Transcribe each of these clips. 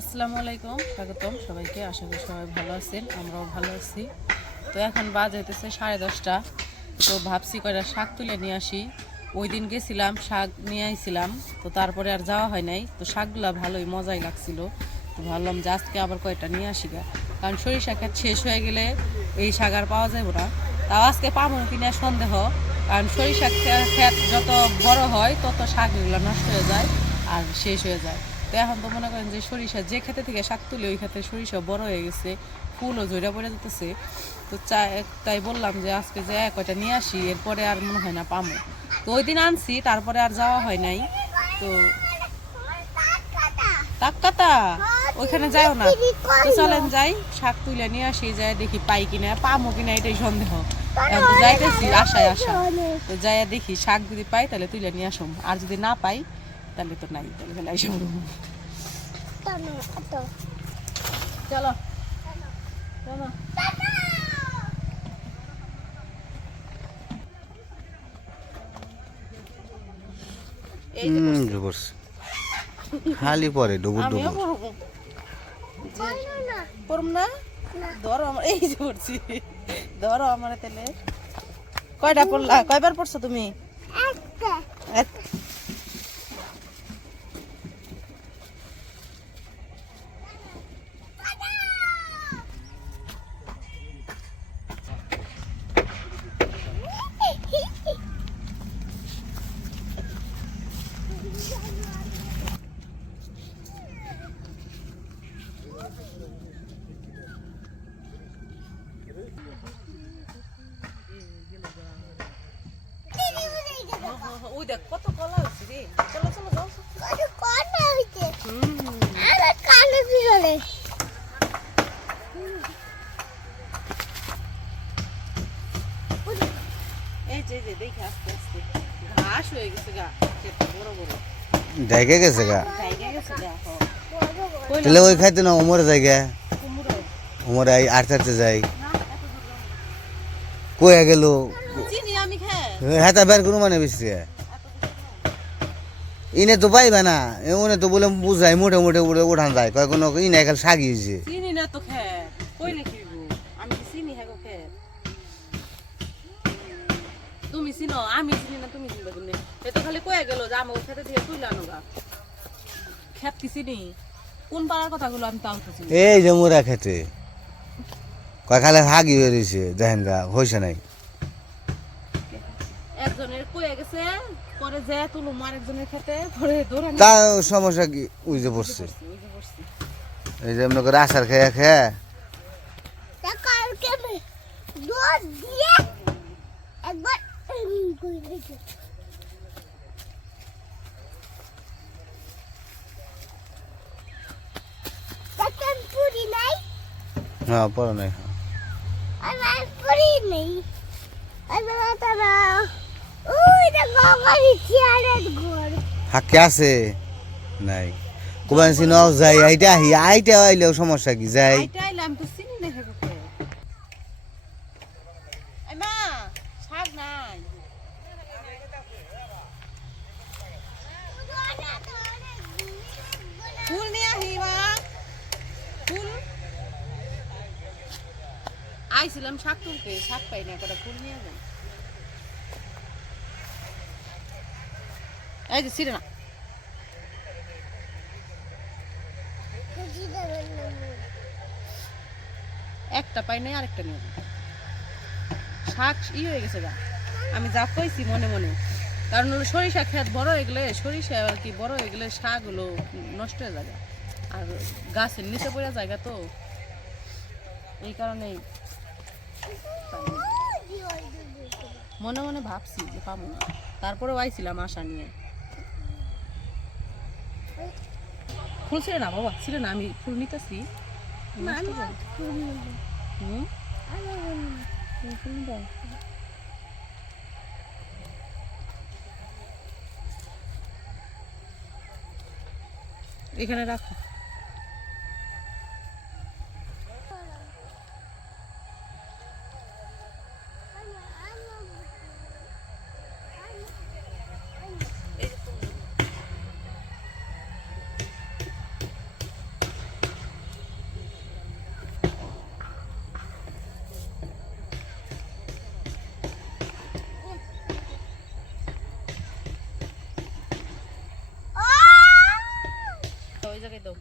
আসসালামু আলাইকুম, স্বাগতম সবাইকে। আশা করি সবাই ভালো আছেন, আমরাও ভালো আছি। তো এখন বাজ হইতেছে সাড়ে দশটা। তো ভাবছি কয়টা শাক তুলে নিয়ে আসি। ওই দিন গেছিলাম, শাক নিয়ে আইছিলাম, তো তারপরে আর যাওয়া হয় নাই। তো শাকগুলা ভালোই মজাই লাগছিল। তো ভাবলাম যে আজকে আবার কয়টা নিয়ে আসি গা। কারণ সরিষা ক্ষেত শেষ হয়ে গেলে এই শাক আর পাওয়া যাবে না। তাও আজকে পাবো কিনা সন্দেহ। কারণ সরিষা ক্ষেত যত বড় হয়, তত শাকগুলো নষ্ট হয়ে যায় আর শেষ হয়ে যায়। তো এখন তো মনে করেন যে সরিষা যে খেতে থেকে শাক তুলে, ওই খেতে সরিষা বড় হয়ে গেছে, ফুলও জড়া পড়ে যেতেছে তো তাই বললাম যে আজকে যে কয়টা নিয়ে আসি, এরপরে আর মনে হয় না পামো। তো ওই দিন আনছি, তারপরে আর যাওয়া হয় নাই। তো টাক্কাটা ওইখানে যাও না। তো চলেন যাই, শাক তুলে নিয়ে আসি, যাই দেখি পাই কিনা, পামো কিনা এটাই সন্দেহ। যাইতেছি আশা তো যাই দেখি শাক যদি পাই, তাহলে তুলে নিয়ে আসুম। আর যদি না পাই তাহলে তো নাই তাহলে ফেলে আইসা পড়ব। চলো। চলো এই যে হুম পড়ছে। খালি পরে ডুবুর ডুবুর। পড়ব। না। ধরো আমার এই যে পড়ছি। ধরো আমার তাহলে। কয়টা পড়লা? কয়বার পড়ছো তুমি এক- ওই দেখ কত কলা হচ্ছে রে চলো চলো যাও হুম এই যে এই যে দেখে আস্তে হয়ে গেছে গা। তাহলে ওই খাইতে না, উমরে জায়গা? উমরে আই আটতে যাই। কয়ে গেল হেতা বের কোনো মানে বেশি। ইনে তো পাইবে না উনি তো বলে বুঝাই, মোটে মোটে উঠান যায়। কয় কোনো, ইনে খালি সাগিয়েছে গেল যে আমাকে খেতে দিয়ে গা খেত কি চিনি কোন পাড়ার কথাগুলো আমি তাও এই যে মোরা খেতে। কয় খালি হাগি বেরিয়েছে দেখেন গা হয়েছে নাই। একজনের কয়ে গেছে পরে যে তুলুম আরেকজনের খেতে পরে দৌড়ানি তা সমস্যা কি? ওই যে পড়ছে। ওই যে বসছি এই যে এমনি করে আসার খেয়ে খেয়ে। হ্যাঁ পড়া নাই। হাক্কে আছে? নাই। কোবান সিনাও যাই আইটা আহি আইটা আইলেও সমস্যা কি? যাই। আইটা আইলাম তো চিনি না হ্যাঁ গো খেয়ে এই মা শাক নাই ফুল নিয়ে আহি মা ফুল আইছিলাম শাক তুলতে, শাক পাই না, কটা ফুল নিয়ে যাই। এই যে ছিঁড়ে না একটা পাই নাই, আরেকটা নিয়ে শাক ই হয়ে গেছে গা। আমি যা কইছি মনে মনে। কারণ হলো সরিষা খেত বড় হয়ে গেলে, সরিষা আর কি বড় হয়ে গেলে শাক হলো নষ্ট হয়ে যাবে। আর গাছের নিচে পড়ে জায়গা তো। এই কারণেই মনে মনে ভাবছি যে পাবো না। তারপরেও আইছিলাম আশা নিয়ে। ফুল ছিল না বাবা? ছিল না আমি ফুল নিতেছি। এখানে রাখো জায়গায় দাও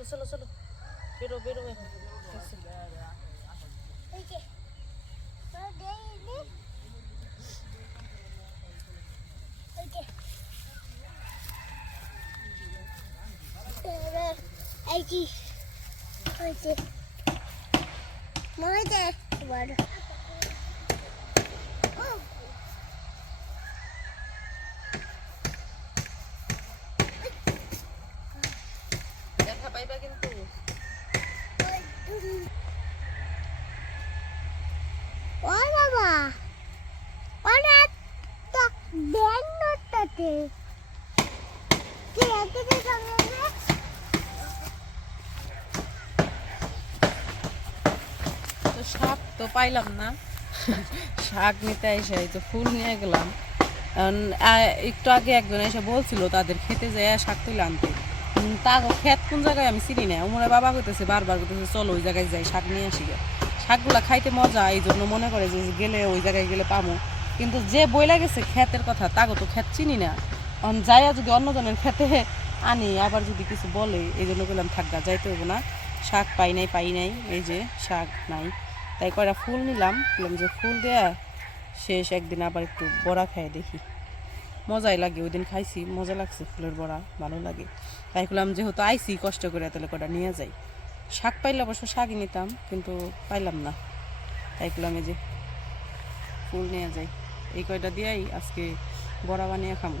চলো চলো চলো বেরো বেরো এখন Eighty. Eighty. Mother. What? Oh. দেখা পাইবা কিন্তু Something? তো শাক তো পাইলাম না। শাক নিতে এসে এই ফুল নিয়ে গেলাম। একটু আগে একজন এসে বলছিল তাদের খেতে যায় শাক তুলে আনতে। তা ক্ষেত কোন জায়গায় আমি চিনি না। উমরে বাবা কইতেছে, বারবার কইতেছে, চলো ওই জায়গায় যাই, শাক নিয়ে আসি। শাকগুলা খাইতে মজা এই জন্য মনে করে যে গেলে ওই জায়গায় গেলে পামো। কিন্তু যে বইলা গেছে ক্ষেতের কথা, তাগো তো ক্ষেত চিনি না। যাইয়া যদি অন্যজনের খেতে আনি, আবার যদি কিছু বলে এই জন্য বললাম থাকবা যাইতে হব না। শাক পাই নাই পাই নাই, এই যে শাক নাই। তাই কয়টা ফুল নিলাম বললাম যে ফুল দেয়া, শেষ একদিন আবার একটু বড়া খাই দেখি। মজাই লাগে ওই দিন খাইছি, মজা লাগছে ফুলের বড়া, ভালো লাগে। তাই করলাম যেহেতু আইসি কষ্ট করে তাহলে কটা নিয়ে যাই। শাক পাইলে অবশ্য শাকই নিতাম, কিন্তু পাইলাম না। তাই করলাম এই যে ফুল নিয়ে যাই। এই কয়টা দিয়াই আজকে বড়া বানিয়ে খামো।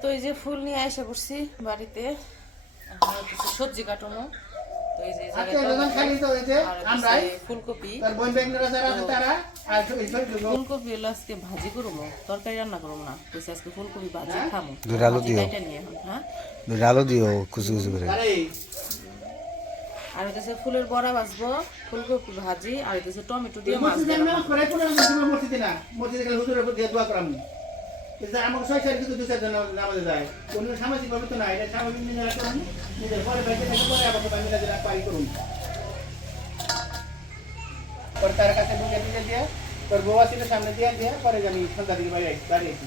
তো এই যে ফুল আমরাই হচ্ছে ফুলকপি। তার বোন বেগনারা যারা আছে তারা আর এই সব লোক ফুলকপি হলো আজকে ভাজি করব তরকারি রান্না করব না। বলছি আজকে ফুলকপি ভাজি আলু দিও। নিয়ে হ্যাঁ? দুটো আলু দিও কুচু কুচু করে। আর। ফুলের বড়া ভাজবো ফুলকপি ভাজি আর টমেটো দিয়ে মাছ দিয়ে আমাকে ছয় চার কিন্তু দু চার জন নামাজে যায়। কোন সামাজিক ভাবে তো না এটা সামাজিক নিজে করুন নিজের পরে বাইরে থেকে পরে আবার সবাই মিলে পাই তার কাছে দিয়ে তোর বউ ছিল সামনে দিয়ে দিয়ে পরে আমি সন্ধ্যা দিকে বাইরে দাঁড়িয়েছি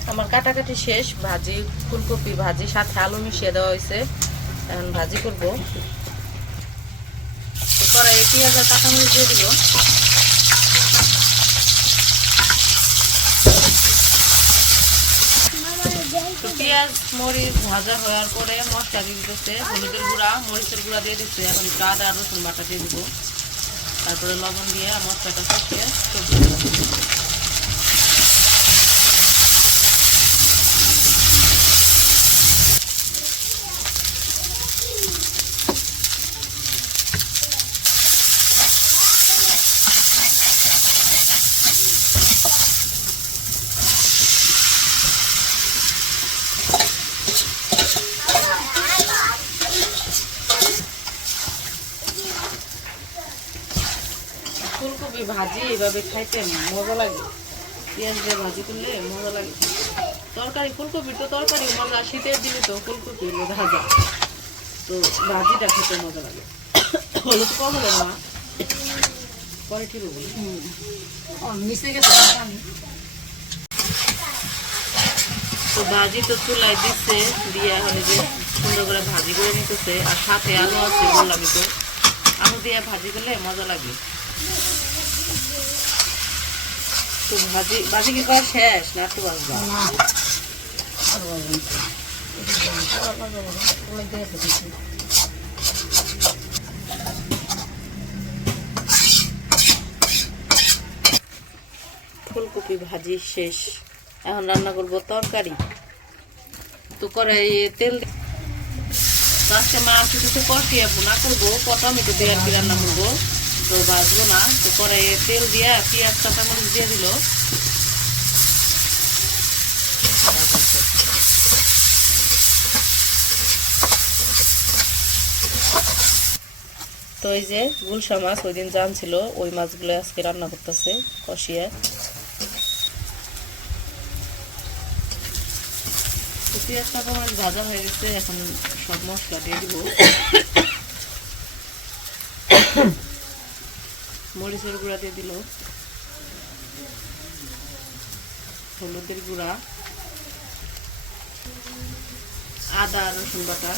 আমার কাটাকাটি শেষ, ভাজি, ফুলকপি, ভাজি, সাথে আলু মিশিয়ে দেওয়া হয়েছে। এখন ভাজি করব। কড়াইয়ে পেঁয়াজ আর কাঁচামরিচ দিয়ে তো পেঁয়াজ, মরিচ ভাজা হওয়ার পরে মশলা দিয়ে দিতেছে, হলুদের গুঁড়া, মরিচের গুঁড়া দিয়ে দিচ্ছে। এখন একটু আদা রসুন বাটা দিয়ে দিব। তারপরে লবণ দিয়ে মশলাটা কষিয়ে সবজি দিব। ফুলকপি ভাজি এইভাবে খাইতে মজা লাগে পেঁয়াজ দিয়ে ভাজি করলে মজা লাগে। তরকারি ফুলকপির তো তরকারি মজা শীতের দিনে তো ফুলকপির ভাজা। তো ভাজিটা খেতে মজা লাগে। হলুদ কম হলো না পরে ঠিক হবে তো ভাজি তো চুলাই দিচ্ছে দিয়ে এই যে সুন্দর করে ভাজি করে নিতেছে আর সাথে আলু আছে বললামই তো। আলু দিয়ে ভাজি করলে মজা লাগে। তো ভাজি ভাজি কি করা শেষ না একটু ভাজবা? ফুলকপি ভাজি শেষ। এখন রান্না করব তরকারি। তো করে তেল তো আজকে মাছ কিছু কষিয়ে ভুনা করব টমেটো দিয়ে আর কি রান্না করব। তো ভাজবো না। তো করে তেল দিয়ে পেঁয়াজ, কাঁচামরিচ দিয়ে দিল। তো এই যে গুলশা মাছ, ওই দিন জানছিল ওই মাছগুলো আজকে রান্না করতেছে কষিয়ে। তো পেঁয়াজ মাছ ভাজা হয়ে গেছে, এখন সব মশলা দিয়ে দিব। মরিচের গুঁড়া দিয়ে দিল। হলুদের গুঁড়া। আদা, রসুন বাটা।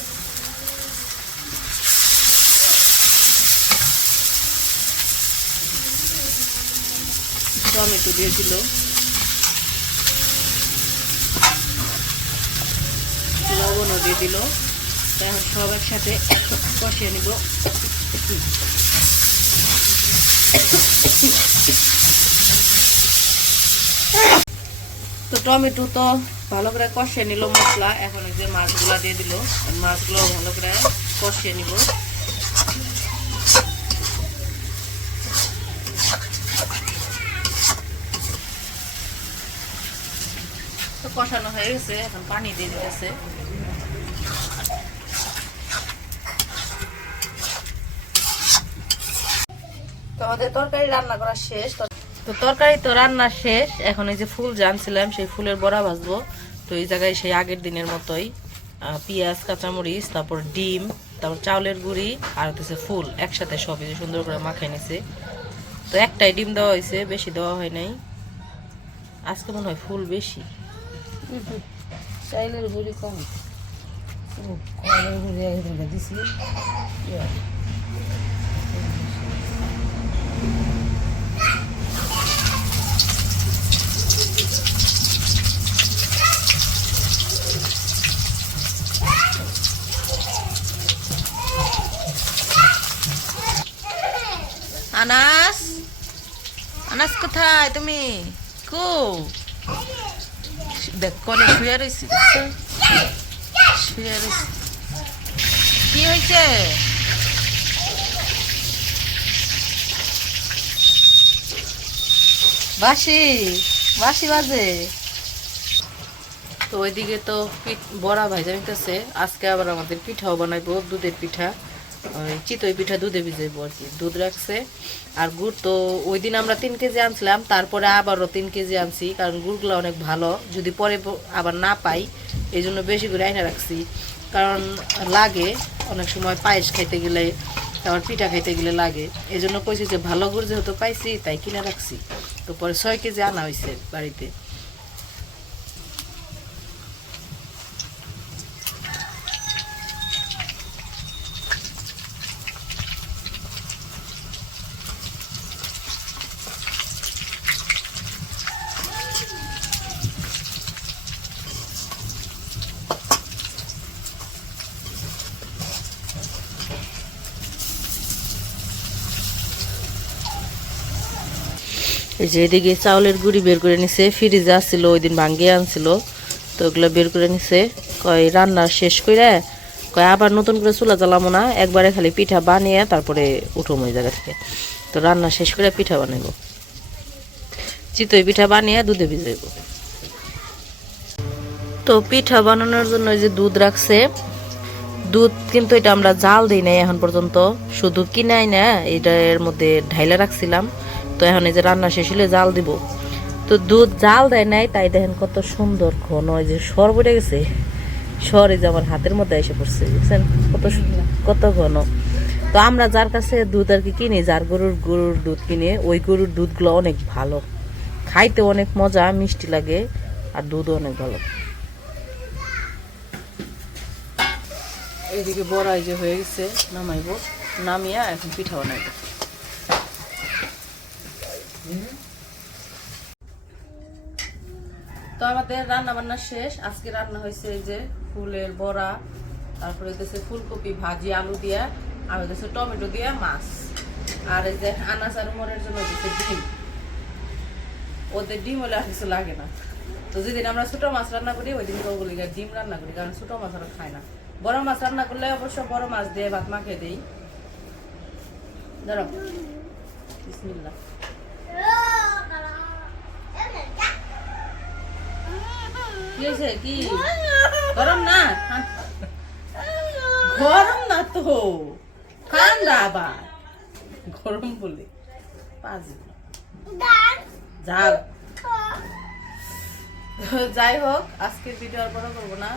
টমেটো দিয়ে দিল। লবণও দিয়ে দিল। এখন সব একসাথে কষিয়ে নিব। তো টমেটো তো ভালো করে কষিয়ে নিল, মশলা। এখন যে মাছগুলা দিয়ে দিল, মাছগুলো ভালো করে কষিয়ে নিব। তো কষানো হয়ে গেছে, এখন পানি দিয়ে দিতেছে। তো তরকারি তো রান্না শেষ। এখন এই যে ফুল জানছিলাম সেই ফুলের বড়া ভাজবো। তো এই জায়গায় সেই আগের দিনের মতোই পেঁয়াজ, কাঁচামরিচ, তারপর ডিম, তারপর চাউলের গুঁড়ি আর হচ্ছে ফুল একসাথে সব সুন্দর করে মাখাই নিছে। তো একটাই ডিম দেওয়া হয়েছে, বেশি দেওয়া হয় নাই। আজকে মনে হয় ফুল বেশি। চাইলের গুড়ি কম। কলের কোথায় তুমি? কো? শুয়ে রয়েছি শুয়ে রয়েছি কি হয়েছে বাসি বাসি বাজে। তো ওইদিকে তো বড়া ভাজা নিতেছে আজকে আবার আমাদের পিঠাও বানাইবো, দুধের পিঠা। ওই চিতই পিঠা দুধে ভিজাইবো আর কি। দুধ রাখছে। আর গুড় তো ওই দিন আমরা তিন কেজি আনছিলাম, তারপরে আবারও তিন কেজি আনছি, কারণ গুড়গুলো অনেক ভালো। যদি পরে আবার না পাই এই জন্য বেশি করে আইনা রাখছি। কারণ লাগে অনেক সময় পায়েস খাইতে গেলে তারপর পিঠা খাইতে গেলে লাগে। এই জন্য কইছি যে ভালো গুড় যেহেতু পাইছি, তাই কিনে রাখছি। তো পরে ছয় কেজি আনা হয়েছে বাড়িতে। এই যে এদিকে চাউলের গুঁড়ি বের করে নিছে, ফ্রিজে আসছিল ওই দিন ভাঙ্গিয়ে আনছিল। তো ওগুলো বের করে নিছে, কয় রান্না শেষ করে কয় আবার নতুন করে চুলা জ্বালামো না, একবারে খালি পিঠা বানিয়ে তারপরে উঠো ওই জায়গা থেকে। তো রান্না শেষ করে পিঠা বানাইব। চিতই পিঠা বানিয়ে দুধে ভিজাইব। তো পিঠা বানানোর জন্য যে দুধ রাখছে, দুধ কিন্তু এটা আমরা জাল দিই নাই এখন পর্যন্ত। শুধু কিনাই না এটা এর মধ্যে ঢাইলা রাখছিলাম। তো এখন এই যে রান্না শেষ হলে জাল দিব। তো দুধ জাল দেয় নাই, তাই দেখেন কত সুন্দর ঘন ওই যে সর বেড়ে গেছে। সর এই যে আমার হাতের মধ্যে এসে পড়ছে, বুঝছেন? কত কত ঘন। তো আমরা যার কাছে দুধ আর কি কিনি, যার গরুর গরুর দুধ কিনে, ওই গরুর দুধগুলো অনেক ভালো। খাইতে অনেক মজা, মিষ্টি লাগে, আর দুধও অনেক ভালো। এদিকে বড়া যে হয়ে গেছে, নামাইবো। নামিয়া এখন পিঠা বানাইবো। তো আমাদের রান্না বান্না শেষ। আজকে রান্না হয়েছে এই যে ফুলের বড়া, তারপরে হইতেছে ফুলকপি ভাজি, আলু দিয়া, আর হইতেছে টমেটো দিয়া মাছ। আর এই যে আনাজ আর মরের জন্য হইতেছে ডিম। ওদের ডিম হলে আর কিছু লাগে না। তো যেদিন আমরা ছোট মাছ রান্না করি, ওই দিন ওগুলি ডিম রান্না করি, কারণ ছোট মাছ আর খায় না। বড় মাছ রান্না করলে অবশ্য বড় মাছ দিয়ে ভাত মাখিয়ে দেই। ধরো। বিসমিল্লাহ। কি গরম না? গরম না তো। ঠান্ডা আবার। গরম বলে। যাই হোক, আজকের ভিডিও আর বড় করব না।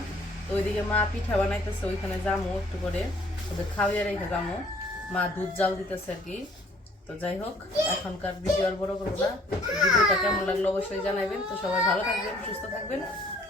তো ওইদিকে মা পিঠা বানাইতেছে, ওইখানে যামো একটু করে। ওদের খাওয়াইয়া রেখে যামো। মা দুধ জাল দিতেছে আর কি। তো যাই হোক, এখনকার ভিডিও আর বড় করব না। ভিডিওটা কেমন লাগল অবশ্যই জানাবেন তো সবাই ভালো থাকবেন, সুস্থ থাকবেন।